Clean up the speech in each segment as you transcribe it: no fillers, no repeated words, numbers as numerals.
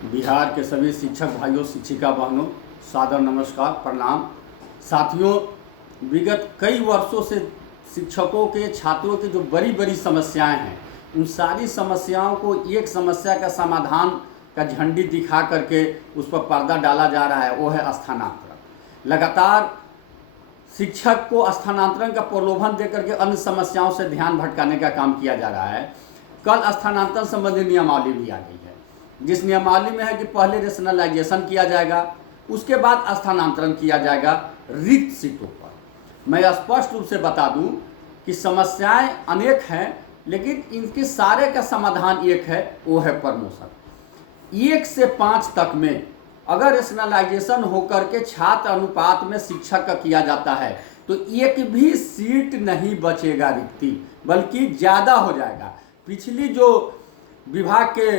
बिहार के सभी शिक्षक भाइयों शिक्षिका बहनों सादर नमस्कार प्रणाम। साथियों, विगत कई वर्षों से शिक्षकों के छात्रों की जो बड़ी बड़ी समस्याएं हैं, उन सारी समस्याओं को एक समस्या का समाधान का झंडी दिखा करके उस पर पर्दा डाला जा रहा है, वो है स्थानांतरण। लगातार शिक्षक को स्थानांतरण का प्रलोभन देकर के अन्य समस्याओं से ध्यान भटकाने का काम किया जा रहा है। कल स्थानांतरण संबंधी नियमावली भी आ गई है, जिस नियमावली में है कि पहले रेशनलाइजेशन किया जाएगा, उसके बाद स्थानांतरण किया जाएगा रिक्त सीटों पर। मैं स्पष्ट रूप से बता दूं कि समस्याएं अनेक हैं, लेकिन इनके सारे का समाधान एक है, वो है प्रमोशन। 1 से 5 तक में अगर रेशनलाइजेशन होकर के छात्र अनुपात में शिक्षक का किया जाता है तो एक भी सीट नहीं बचेगा रिक्ति, बल्कि ज़्यादा हो जाएगा। पिछली जो विभाग के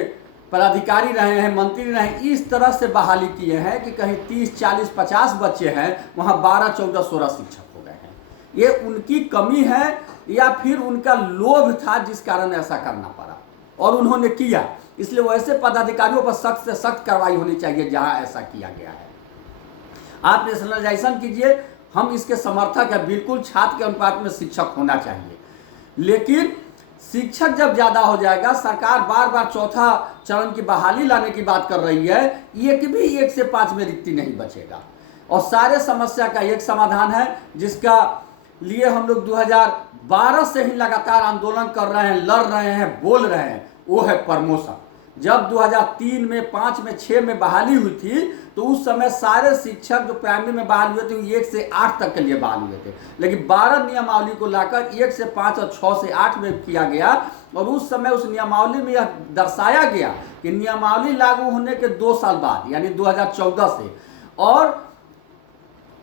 पदाधिकारी रहे हैं, मंत्री रहे हैं, इस तरह से बहाली किए हैं कि कहीं 30, 40, 50 बच्चे हैं, वहाँ 12, 14, 16 शिक्षक हो गए हैं। ये उनकी कमी है या फिर उनका लोभ था जिस कारण ऐसा करना पड़ा, और उन्होंने किया। इसलिए वैसे पदाधिकारियों पर सख्त से सख्त कार्रवाई होनी चाहिए जहाँ ऐसा किया गया है। आप नेशनलाइजेशन कीजिए, हम इसके समर्थक हैं, बिल्कुल छात्र के अनुपात में शिक्षक होना चाहिए। लेकिन शिक्षक जब ज़्यादा हो जाएगा, सरकार बार बार चौथा चरण की बहाली लाने की बात कर रही है, एक भी 1 से 5 में रिक्ति नहीं बचेगा। और सारे समस्या का एक समाधान है, जिसका लिए हम लोग 2012 से ही लगातार आंदोलन कर रहे हैं, लड़ रहे हैं, बोल रहे हैं, वो है प्रमोशन। जब 2003 में, 5 में, 6 में बहाली हुई थी, तो उस समय सारे शिक्षक जो प्राइमरी में बहाल हुए थे 1 से 8 तक के लिए बहाल हुए थे। लेकिन 12 नियमावली को लाकर 1 से 5 और 6 से 8 में किया गया, और उस समय उस नियमावली में यह दर्शाया गया कि नियमावली लागू होने के 2 साल बाद, यानी 2014 से, और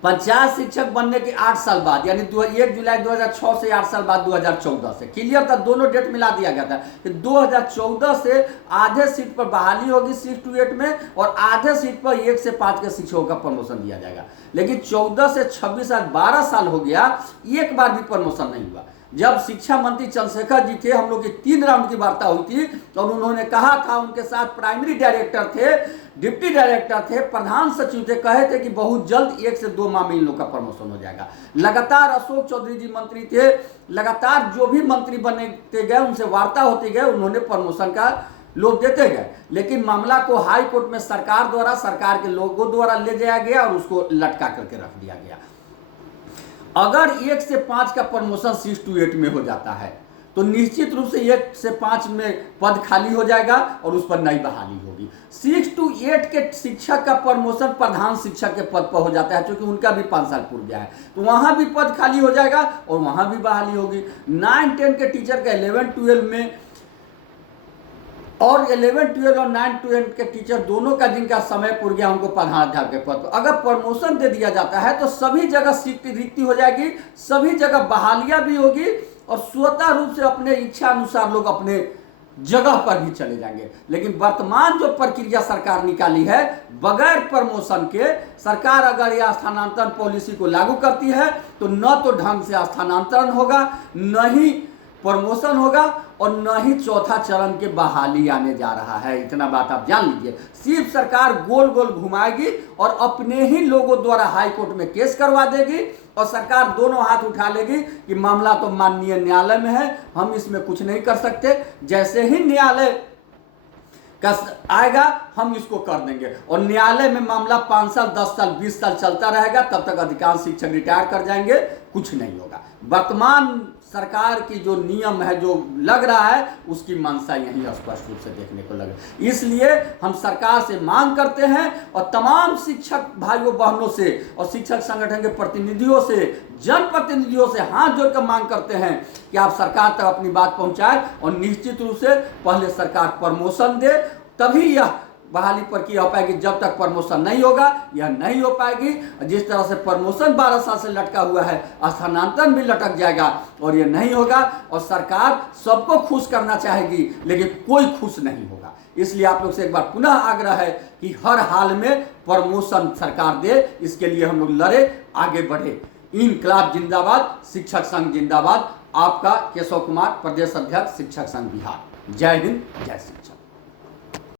पंचायत शिक्षक बनने के 8 साल बाद, यानी 1 जुलाई 2006 से 8 साल बाद 2014 से, क्लियर था, दोनों डेट मिला दिया गया था कि 2014 से आधे सीट पर बहाली होगी 6 to 8 में, और आधे सीट पर 1 से 5 के शिक्षकों का प्रमोशन दिया जाएगा। लेकिन 14 से 26 साल 12 साल हो गया, एक बार भी प्रमोशन नहीं हुआ। जब शिक्षा मंत्री चंद्रशेखर जी थे, हम लोग की 3 राउंड की वार्ता हुई थी, और उन्होंने कहा था, उनके साथ प्राइमरी डायरेक्टर थे, डिप्टी डायरेक्टर थे, प्रधान सचिव थे, कहे थे कि बहुत जल्द 1 से 2 माह में इन लोग का प्रमोशन हो जाएगा। लगातार अशोक चौधरी जी मंत्री थे, लगातार जो भी मंत्री बनते गए उनसे वार्ता होती गए, उन्होंने प्रमोशन का लोग देते गए। लेकिन मामला को हाई कोर्ट में सरकार द्वारा, सरकार के लोगों द्वारा ले जाया गया और उसको लटका करके रख दिया गया। अगर 1 से 5 का प्रमोशन 6 to 8 में हो जाता है, तो निश्चित रूप से 1 से 5 में पद खाली हो जाएगा और उस पर नई बहाली होगी। 6 to 8 के शिक्षक का प्रमोशन प्रधान शिक्षक के पद पर हो जाता है, क्योंकि उनका भी 5 साल पूर्व गया है, तो वहां भी पद खाली हो जाएगा और वहां भी बहाली होगी। 9, 10 के टीचर का 11, 12 में, और 11, 12 और 9, 12 के टीचर दोनों का जिनका समय पूर्व गया, उनको प्रधानाध्यापक के पद पर अगर प्रमोशन दे दिया जाता है तो सभी जगह सीट रिक्ति हो जाएगी, सभी जगह बहालियां भी होगी, और स्वतः रूप से अपने इच्छा अनुसार लोग अपने जगह पर भी चले जाएंगे। लेकिन वर्तमान जो प्रक्रिया सरकार निकाली है, बगैर प्रमोशन के सरकार अगर यह स्थानांतरण पॉलिसी को लागू करती है, तो न तो ढंग से स्थानांतरण होगा, न ही प्रमोशन होगा, और न ही चौथा चरण के बहाली आने जा रहा है। इतना बात आप जान लीजिए। सिर्फ सरकार गोल गोल घुमाएगी और अपने ही लोगों द्वारा हाई कोर्ट में केस करवा देगी, और सरकार दोनों हाथ उठा लेगी कि मामला तो माननीय न्यायालय में है, हम इसमें कुछ नहीं कर सकते। जैसे ही न्यायालय का आएगा, हम इसको कर देंगे, और न्यायालय में मामला 5 साल, 10 साल, 20 साल चलता रहेगा। तब तक अधिकांश शिक्षक रिटायर कर जाएंगे, कुछ नहीं होगा। वर्तमान सरकार की जो नियम है, जो लग रहा है, उसकी मंशा यही स्पष्ट रूप से देखने को लगे। इसलिए हम सरकार से मांग करते हैं, और तमाम शिक्षक भाइयों बहनों से और शिक्षक संगठन के प्रतिनिधियों से, जनप्रतिनिधियों से हाथ जोड़कर मांग करते हैं कि आप सरकार तक अपनी बात पहुंचाएं, और निश्चित रूप से पहले सरकार प्रमोशन दे, तभी यह बहाली प्रक्रिया हो पाएगी। जब तक प्रमोशन नहीं होगा, यह नहीं हो पाएगी। जिस तरह से प्रमोशन 12 साल से लटका हुआ है, स्थानांतरण भी लटक जाएगा, और यह नहीं होगा। और सरकार सबको खुश करना चाहेगी, लेकिन कोई खुश नहीं होगा। इसलिए आप लोग से एक बार पुनः आग्रह है कि हर हाल में प्रमोशन सरकार दे, इसके लिए हम लोग लड़े, आगे बढ़े। इनकलाब जिंदाबाद, शिक्षक संघ जिंदाबाद। आपका केशव कुमार, प्रदेश अध्यक्ष शिक्षक संघ बिहार। जय हिंद, जय शिक्षक।